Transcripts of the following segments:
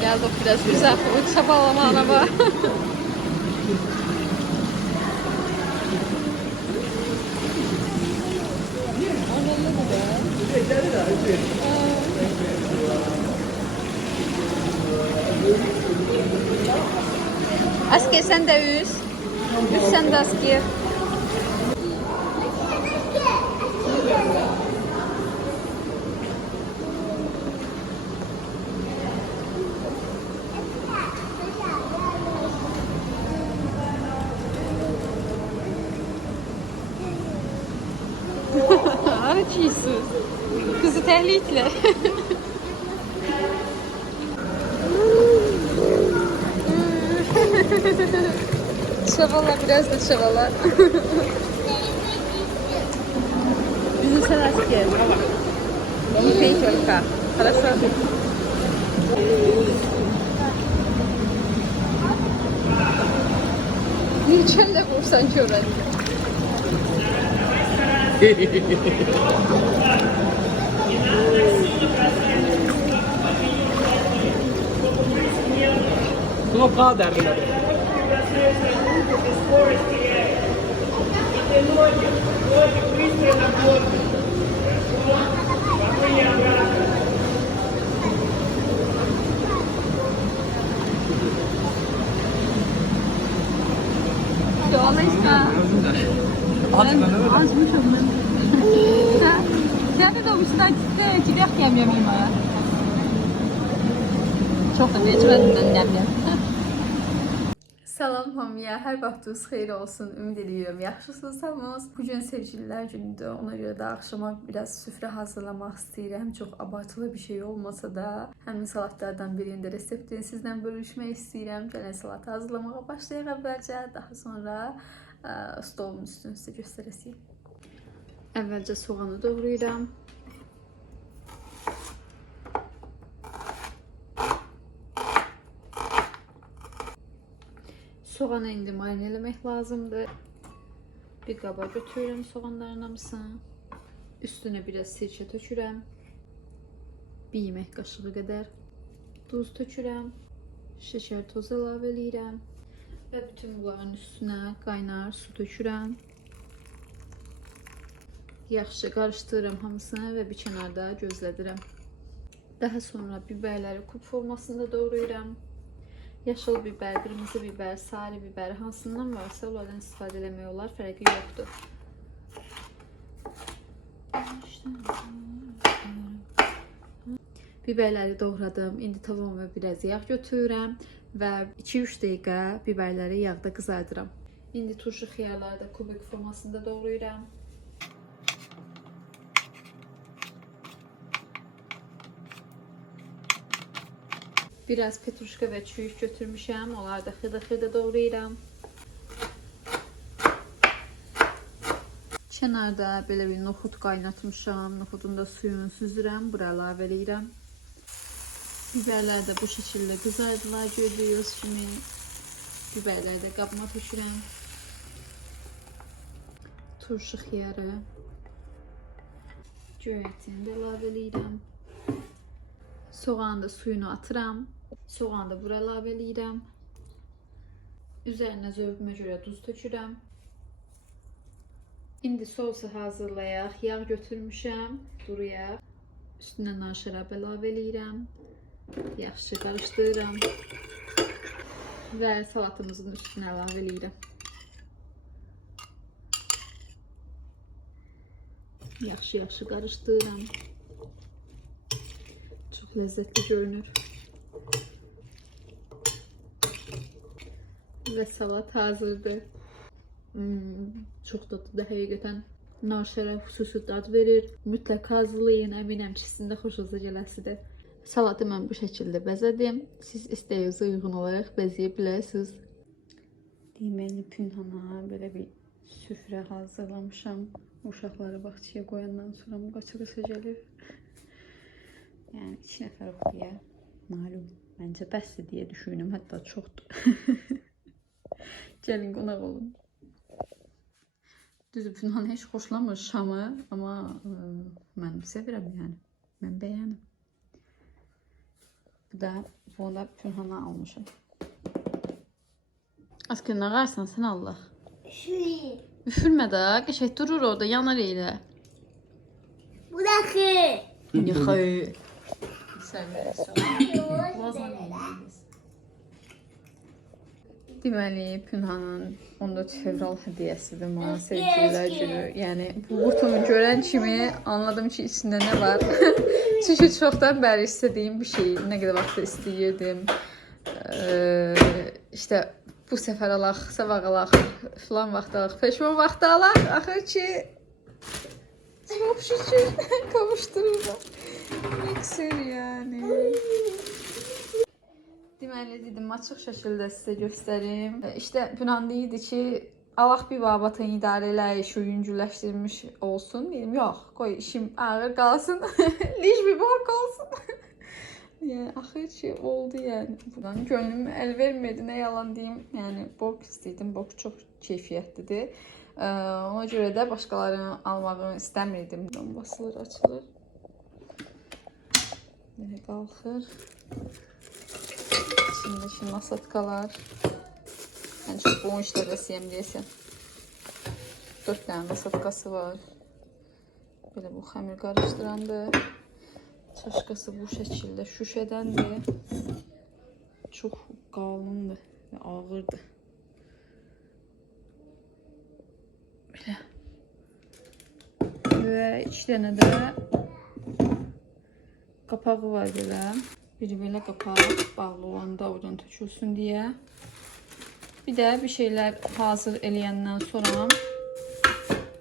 Geldik biraz güzel çabalama araba. Asker sen de üz. Üz sen de asker. Acıyısın. Kızı tehlikle. çabala biraz da çabala. Bizim sen asker. Не пей только. Хорошо? Niçin de vursan kören? Knopka derdiler. Dolayısıyla ben ben. Sen, sen de doğmuşsun gitti, cidak yemiyor muyum ara? Çok da ben yemiyorum. Salam hamıya, hər vaxtınız xeyir olsun. Ümid edirəm yaxşısınızmı? Bu gün sevgililər günüdür. Ona görə də axşama biraz süfrə hazırlamaq istəyirəm. Çox abartılı bir şey olmasa da, həmin salatlardan birinin də reseptini sizlə bölüşmək istəyirəm. Gəlin salat hazırlamağa başlayaq əvvəlcə, daha sonra ə, stolumun üstünü sizə göstərəcəyim. Əvvəlcə soğanı doğrayıram. Soğanı indi marinə eləmək lazımdır. Bir qaba götürürəm soğanların hamısını. Üstünə biraz sirkə tökürəm. Bir yemək qaşığı qədər duz tökürəm. Şəkər tozu əlavə eləyirəm. Və bütün bunların üstünə qaynar su tökürəm. Yaxşı qarışdırıram hamısını və bir kənarda gözlədirəm. Daha sonra biberləri kub formasında doğrayıram. Yaşıl biber, qırmızı biber, sarı biber hansından varsa onlardan istifadə eləmək olar, fərqi yoxdur. Biberləri doğradım. İndi tavama biraz yağ götürürəm və 2-3 dəqiqə biberləri yağda qızardıram. İndi turşu xiyarları da kubik formasında doğrayıram. Biraz petruşka və çürük götürmüşəm. Onları da xırda-xırda doğrayıram. Kənarda belə bir noxud qaynatmışam. Noxudun da suyunu süzürəm. Bura əlavə eləyirəm. Biberlər də bu şəkildə qızardılar. Gördüyünüz kimi biberləri də qabıma tökürəm. Turşu xiyarı. Göyərtini də əlavə eləyirəm. Da suyunu atıram. Soğanı da bura əlavə eləyirəm. Üzərinə zövqümə görə duz. İndi sosu hazırlayaq. Yağ götürmüşəm. Duruyaq. Üstünə nar şərab əlavə eləyirəm. Yaxşı qarışdırıram. Və salatımızın üstünə əlavə eləyirəm. Yaxşı-yaxşı qarışdırıram. Çok lezzetli görünür. Ve salat hazırdır. Hmm, çok tatlıdır həqiqətən. Nar şərəf xüsusi dad verir. Mütləq hazırlayın. Əminəm ki, sizin də xoşunuza gələsidir. Salatı mən bu şəkildə bəzədim. Siz istəyinizə uyğun olaraq bəzəyə bilərsiniz. Deməli Pünhana belə bir süfrə hazırlamışam. Uşaqları bağçaya qoyandan sonra bu qaçırısı gəlir. Yani iki nəfər oxuya malum məncə bəsdir deyə düşünürəm, hətta çoxdur. Gəlin qonaq olun. Düzü Pünhan heç xoşlamır şamı, amma ə, mən sevirəm yəni. Mən bəyənim. Bu da bunu da Pünhana almışam. Askın nə qarsan sən Allah. Şu. Üfürmə də, qəşəng durur orada, yanar elə. Bırakın. Yıxı. Sən Deməli, Pünhanın 14 fevral hədiyyəsidir mənə sevgililər günü. Yəni bu qutunu görən kimi anladım ki, içində nə var. Çünki çoxdan bəri istədiyim bir şey, nə qədər vaxt istəyirdim. Ee, işte bu səfər alaq, sabah alaq, filan vaxt alaq, peşman vaxt alaq. Axır ki çok şükür kavuşturuldu. Miksir yani. Deməli dedim açıq şəkildə sizə göstərim. E, İşte Pünan deyirdi ki, Allah bir babatın idarə eləyiş yüngülləşdirilmiş olsun. Dedim, yox, qoy işim ağır qalsın. Liş bir bork olsun. yani axır ki oldu yani. Buradan gönlüm el vermedi nə yalan deyim. Yəni bork istəyirdim. Bork çox keyfiyyətlidir. Ee, ona görə də başqalarını almağı istəmirdim. Basılır, açılır. Belə qalxır. İçindəki nasatkalar. Ən çox bu işlədəsiyəm deyəsən. 4 dənə nasatkası var. Belə bu xəmir qarışdırandır. Çaşkası bu şəkildə şüşədəndir. Çox qalındır və ağırdır. Belə. Və iki dənə də qapağı var belə. Biri belə qapaq bağlı olanda oradan tökülsün deyə. Bir də bir şeylər hazır eləyəndən sonra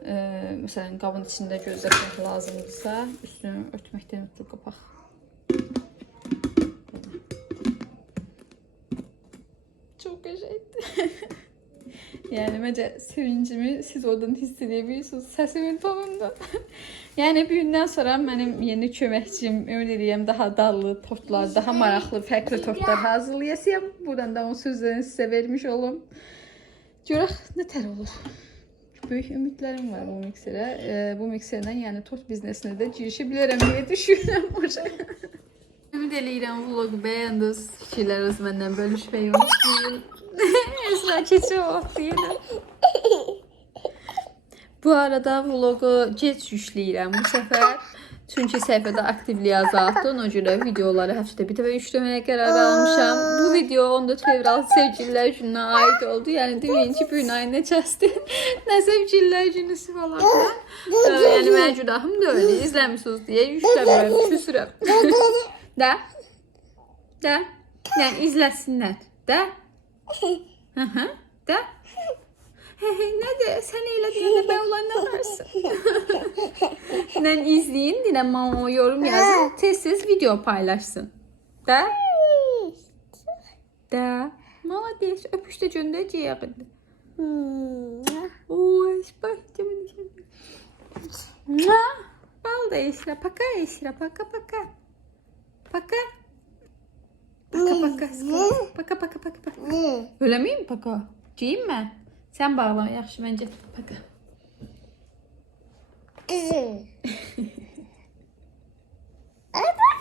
e, məsələn qabın içində gözləmək lazımdırsa, üstünü örtməkdən ötürü qapaq. Yani məncə sevincimi siz oradan hiss edebilirsiniz səsimin tonunda. yəni bir gündən sonra mənim yeni köməkçim ümid edirəm daha dadlı tortlar, daha maraqlı, fərqli tortlar hazırlayasam. Buradan da onun sözlərini sizə vermiş olum. Görək nə tər olur. Böyük ümidlərim var bu mikserə. E, bu mikserdən yəni tort biznesinə də girişə bilərəm deyə düşünürəm. Ümid eləyirəm vlogu bəyəndiniz. Fikirlərinizi məndən bölüşməyi unutmayın. Esra keçi vaxtı yenə. Bu arada vlogu gec yükləyirəm bu səfər. Çünki səhifədə aktivlik azaltdı. Ona görə videoları həftədə bir dəfə yükləməyə qərar almışam. Bu video 14 fevral sevgililər gününə aid oldu. Yəni deməyin ki, bu gün ayın neçəsidir. nə sevgililər günüsü falan. Ee, yəni mənim günahım da öyle. İzləmisiniz deyə yükləmirəm, küsürəm. Də? Də? Yəni izləsinlər. Də? Hı hı. Də? He he ne de sen öyle deyince ben ulan ne yaparsın? Nen izleyin yine mama yorum yazın. Tez tez video paylaşsın. Da? Da. Молодец. Öpüş de göndereceğim. Ой, спасибо. Mua. Bal da Esra. Пока, Esra. Пока, пока. Пока. Paka paka. Paka paka paka paka. Öyle miyim paka? Ceyim mi? Sen bağla yaxşı bence. Paka. Paka.